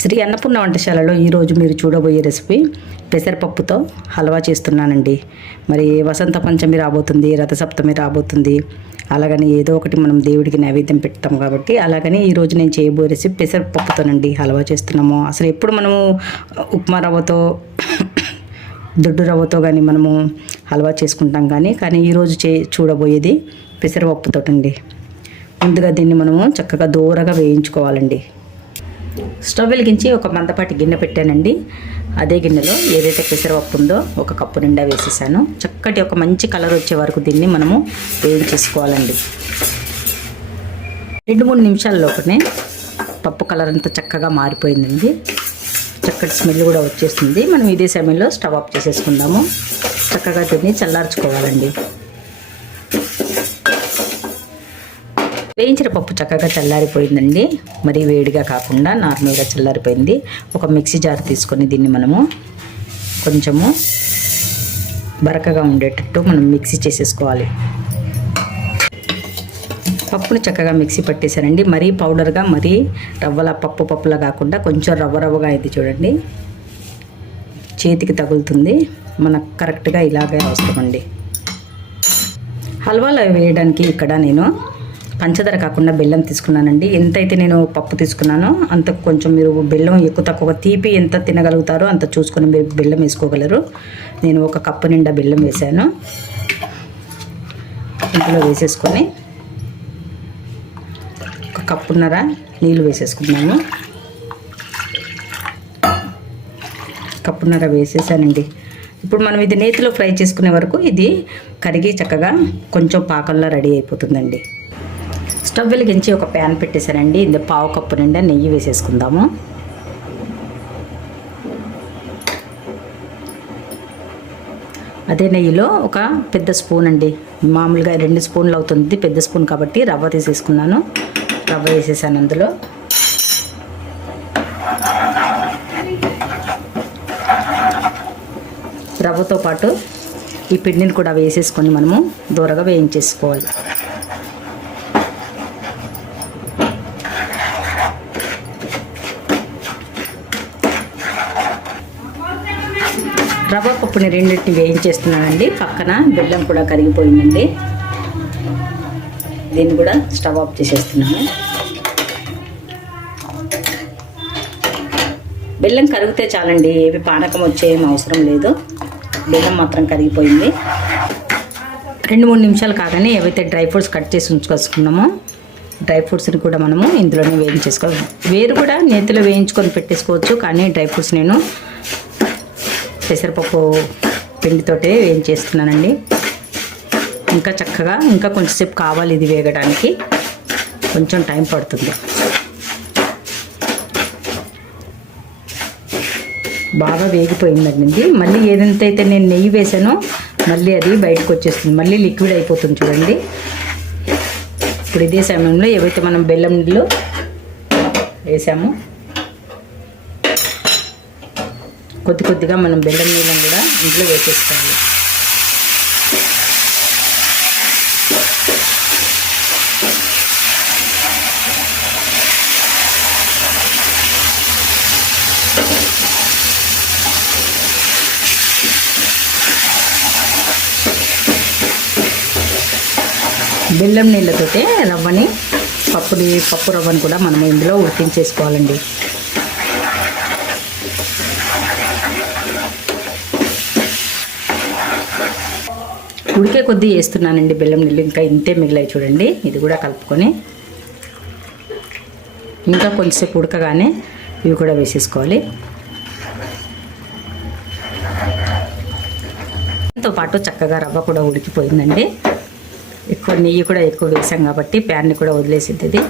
శ్రీ అన్నపూర్ణ వంటశాలలో ఈరోజు మీరు చూడబోయే రెసిపీ పెసరపప్పుతో హల్వా చేస్తున్నానండి. మరి వసంత పంచమి రాబోతుంది, రథసప్తమి రాబోతుంది. అలాగని ఏదో ఒకటి మనం దేవుడికి నైవేద్యం పెడతాం కాబట్టి అలాగని ఈరోజు నేను చేయబోయే రెసిపీ పెసరపప్పుతోనండి హల్వా చేస్తున్నాము. అసలు ఎప్పుడు మనము ఉప్మా రవ్వతో దొడ్డు రవ్వతో కానీ మనము హల్వా చేసుకుంటాం కానీ ఈరోజు చూడబోయేది పెసరపప్పుతోటండి. ముందుగా దీన్ని మనము చక్కగా దూరగా వేయించుకోవాలండి. స్టవ్ వెలిగించి ఒక మందపాటి గిన్నె పెట్టానండి. అదే గిన్నెలో ఏదైతే పెసరపప్పు ఉందో ఒక కప్పు నిండా వేసేసాను. చక్కటి ఒక మంచి కలర్ వచ్చే వరకు దీన్ని మనము వేయించేసుకోవాలండి. 2-3 నిమిషాల్లోపనే పప్పు కలర్ అంతా చక్కగా మారిపోయిందండి. చక్కటి స్మెల్ కూడా వచ్చేస్తుంది. మనం ఇదే సమయంలో స్టవ్ ఆఫ్ చేసేసుకుందాము. చక్కగా దీన్ని చల్లార్చుకోవాలండి. వేయించిన పప్పు చక్కగా చల్లారిపోయిందండి. మరీ వేడిగా కాకుండా నార్మల్గా చల్లారిపోయింది. ఒక మిక్సీ జార్ తీసుకొని దీన్ని మనము కొంచెము బరకగా ఉండేటట్టు మనం మిక్సీ చేసేసుకోవాలి. పప్పుని చక్కగా మిక్సీ పట్టేశానండి. మరీ పౌడర్గా మరీ రవ్వలా పప్పులా కాకుండా కొంచెం రవ్వగా అయింది చూడండి. చేతికి తగులుతుంది. మనకు కరెక్ట్గా ఇలాగే వస్తామండి. హల్వాలో వేయడానికి ఇక్కడ నేను పంచదార కాకుండా బెల్లం తీసుకున్నానండి. ఎంతైతే నేను పప్పు తీసుకున్నానో అంత కొంచెం మీరు బెల్లం ఎక్కువ తక్కువ తీపి ఎంత తినగలుగుతారో అంత చూసుకొని మీరు బెల్లం వేసుకోగలరు. నేను ఒక కప్పు నిండా బెల్లం వేసాను. ఇందులో వేసేసుకొని ఒక కప్పున్నర నీళ్ళు వేసేసుకున్నాను. కప్పున్నర వేసేసానండి. ఇప్పుడు మనం ఇది నేతిలో ఫ్రై చేసుకునే వరకు ఇది కరిగి చక్కగా కొంచెం పాకంలో రెడీ అయిపోతుందండి. స్టవ్ వెలిగించి ఒక ప్యాన్ పెట్టేశానండి. ఇందులో 1/2 కప్పు నిండా నెయ్యి వేసేసుకుందాము. అదే నెయ్యిలో ఒక పెద్ద స్పూన్ అండి, మామూలుగా 2 స్పూన్లు అవుతుంది, పెద్ద స్పూన్ కాబట్టి రవ్వ తీసేసుకున్నాను. రవ్వ వేసేసాను. అందులో రవ్వతో పాటు ఈ పిండిని కూడా వేసేసుకొని మనము దూరగా వేయించేసుకోవాలి. రవ్వ పప్పుని రెండింటిని వేయించేస్తున్నానండి. పక్కన బెల్లం కూడా కరిగిపోయిందండి. దీన్ని కూడా స్టవ్ ఆఫ్ చేసేస్తున్నాను. బెల్లం కరిగితే చాలండి, ఏవి పానకం వచ్చేం అవసరం లేదు. బెల్లం మాత్రం కరిగిపోయింది. 2-3 నిమిషాలు కాగానే ఏవైతే డ్రై ఫ్రూట్స్ కట్ చేసి ఉంచుకొసుకున్నామో డ్రై ఫ్రూట్స్ని కూడా మనము ఇందులోనే వేయించేసుకోవాలి. వేరు కూడా నేతిలో వేయించుకొని పెట్టేసుకోవచ్చు, కానీ డ్రై ఫ్రూట్స్ నేను పెసరపప్పు పిండితోటే వేయించేస్తున్నానండి. ఇంకా చక్కగా ఇంకా కొంచెంసేపు కావాలి ఇది వేగడానికి, కొంచెం టైం పడుతుంది. బాగా వేగిపోయిందండి. మళ్ళీ ఏదంతైతే నేను నెయ్యి వేసానో మళ్ళీ అది బయటకు వచ్చేస్తుంది, మళ్ళీ లిక్విడ్ అయిపోతుంది చూడండి. ఇప్పుడు ఇదే సమయంలో ఏవైతే మనం బెల్లం నీళ్ళు వేసామో కొద్దిగా మనం బెల్లం నీళ్ళని కూడా ఇంట్లో వేసేసుకోవాలి. బెల్లం నీళ్ళతోటే రవ్వని పప్పు రవ్వని కూడా మనం ఇందులో ఉడికించేసుకోవాలండి. ఉడికే కొద్దీ వేస్తున్నానండి బెల్లం నీళ్ళు. ఇంకా ఇంతే మిగిలాయి చూడండి. ఇది కూడా కలుపుకొని ఇంకా కొంచెంసేపు ఉడకగానే ఇవి కూడా వేసేసుకోవాలి. దాంతో పాటు చక్కగా రవ్వ కూడా ఉడికిపోయిందండి. ఎక్కువ నెయ్యి కూడా ఎక్కువ వేసాం కాబట్టి ప్యాన్ని కూడా వదిలేసింది. ఇది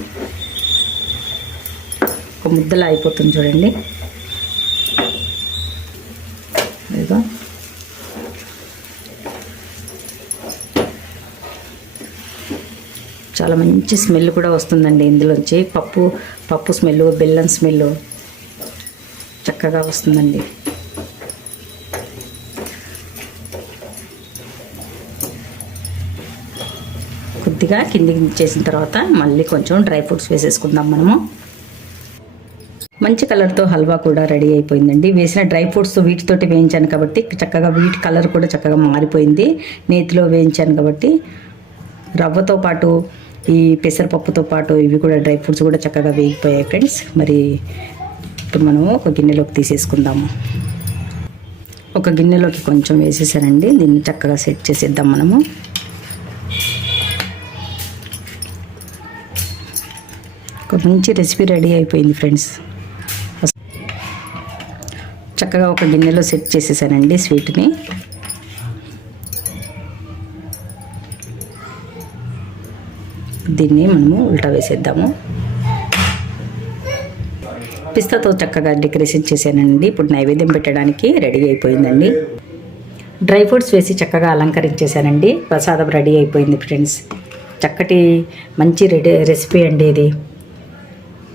ఒక ముద్దలా అయిపోతుంది చూడండి. ఇదిగో చాలా మంచి స్మెల్ కూడా వస్తుందండి ఇందులోంచి. పప్పు స్మెల్, బెల్లం స్మెల్ చక్కగా వస్తుందండి. కొద్దిగా కిందికి చేసిన తర్వాత మళ్ళీ కొంచెం డ్రై ఫ్రూట్స్ వేసేసుకుందాం మనము. మంచి కలర్తో హల్వా కూడా రెడీ అయిపోయిందండి. వేసిన డ్రై ఫ్రూట్స్ వీటితోటి వేయించాను కాబట్టి చక్కగా వీటి కలర్ కూడా చక్కగా మారిపోయింది. నేతిలో వేయించాను కాబట్టి రవ్వతో పాటు ఈ పెసరపప్పుతో పాటు ఇవి కూడా డ్రై ఫ్రూట్స్ కూడా చక్కగా వేగిపోయాయి ఫ్రెండ్స్. మరి ఇప్పుడు మనము ఒక గిన్నెలోకి తీసేసుకుందాము. ఒక గిన్నెలోకి కొంచెం వేసేసానండి. దీన్ని చక్కగా సెట్ చేసేద్దాం మనము. ఒక మంచి రెసిపీ రెడీ అయిపోయింది ఫ్రెండ్స్. చక్కగా ఒక గిన్నెలో సెట్ చేసేసానండి స్వీట్ని. దీన్ని మనము ఉల్టా వేసేద్దాము. పిస్తాతో చక్కగా డెకరేషన్ చేశానండి. ఇప్పుడు నైవేద్యం పెట్టడానికి రెడీ అయిపోయిందండి. డ్రై ఫ్రూట్స్ వేసి చక్కగా అలంకరించేశానండి. ప్రసాదం రెడీ అయిపోయింది ఫ్రెండ్స్. చక్కటి మంచి రెసిపీ అండి ఇది.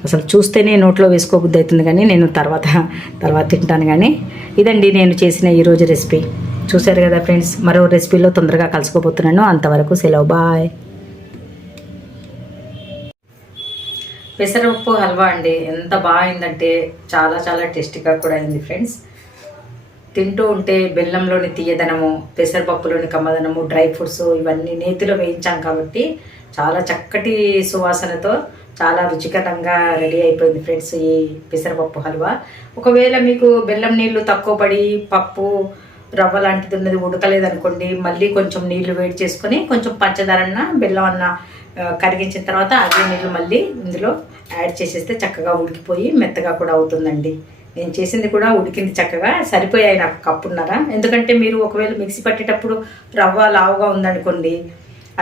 అసలు చూస్తేనే నోట్లో వేసుకోబుద్ధి అవుతుంది, కానీ నేను తర్వాత తింటాను. కానీ ఇదండి నేను చేసిన ఈరోజు రెసిపీ. చూశారు కదా ఫ్రెండ్స్. మరో రెసిపీలో తొందరగా కలుసుకోబోతున్నాను. అంతవరకు సెలవు, బాయ్. పెసరపప్పు హల్వా అండి ఎంత బాగుందంటే చాలా చాలా టేస్టీగా కూడా అయింది ఫ్రెండ్స్. తింటూ ఉంటే బెల్లంలోని తీయదనము, పెసరపప్పులోని కమ్మదనము, డ్రై ఫ్రూట్స్ ఇవన్నీ నేతిలో వేయించాం కాబట్టి చాలా చక్కటి సువాసనతో చాలా రుచికరంగా రెడీ అయిపోయింది ఫ్రెండ్స్ ఈ పెసరపప్పు హల్వా. ఒకవేళ మీకు బెల్లం నీళ్ళు తక్కువ పడి పప్పు రవ్వ లాంటిది ఉన్నది ఉడకలేదనుకోండి, మళ్ళీ కొంచెం నీళ్లు వేడి చేసుకొని కొంచెం పంచదారన్న బెల్లం అన్న కరిగించిన తర్వాత అదే నీళ్ళు మళ్ళీ ఇందులో యాడ్ చేసేస్తే చక్కగా ఉడికిపోయి మెత్తగా కూడా అవుతుందండి. నేను చేసింది కూడా ఉడికింది చక్కగా, సరిపోయాయి నాకు కప్పున్నర. ఎందుకంటే మీరు ఒకవేళ మిక్సీ పట్టేటప్పుడు రవ్వ లావుగా ఉందనుకోండి,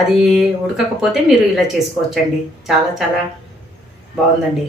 అది ఉడకకపోతే మీరు ఇలా చేసుకోవచ్చండి. చాలా చాలా బాగుందండి.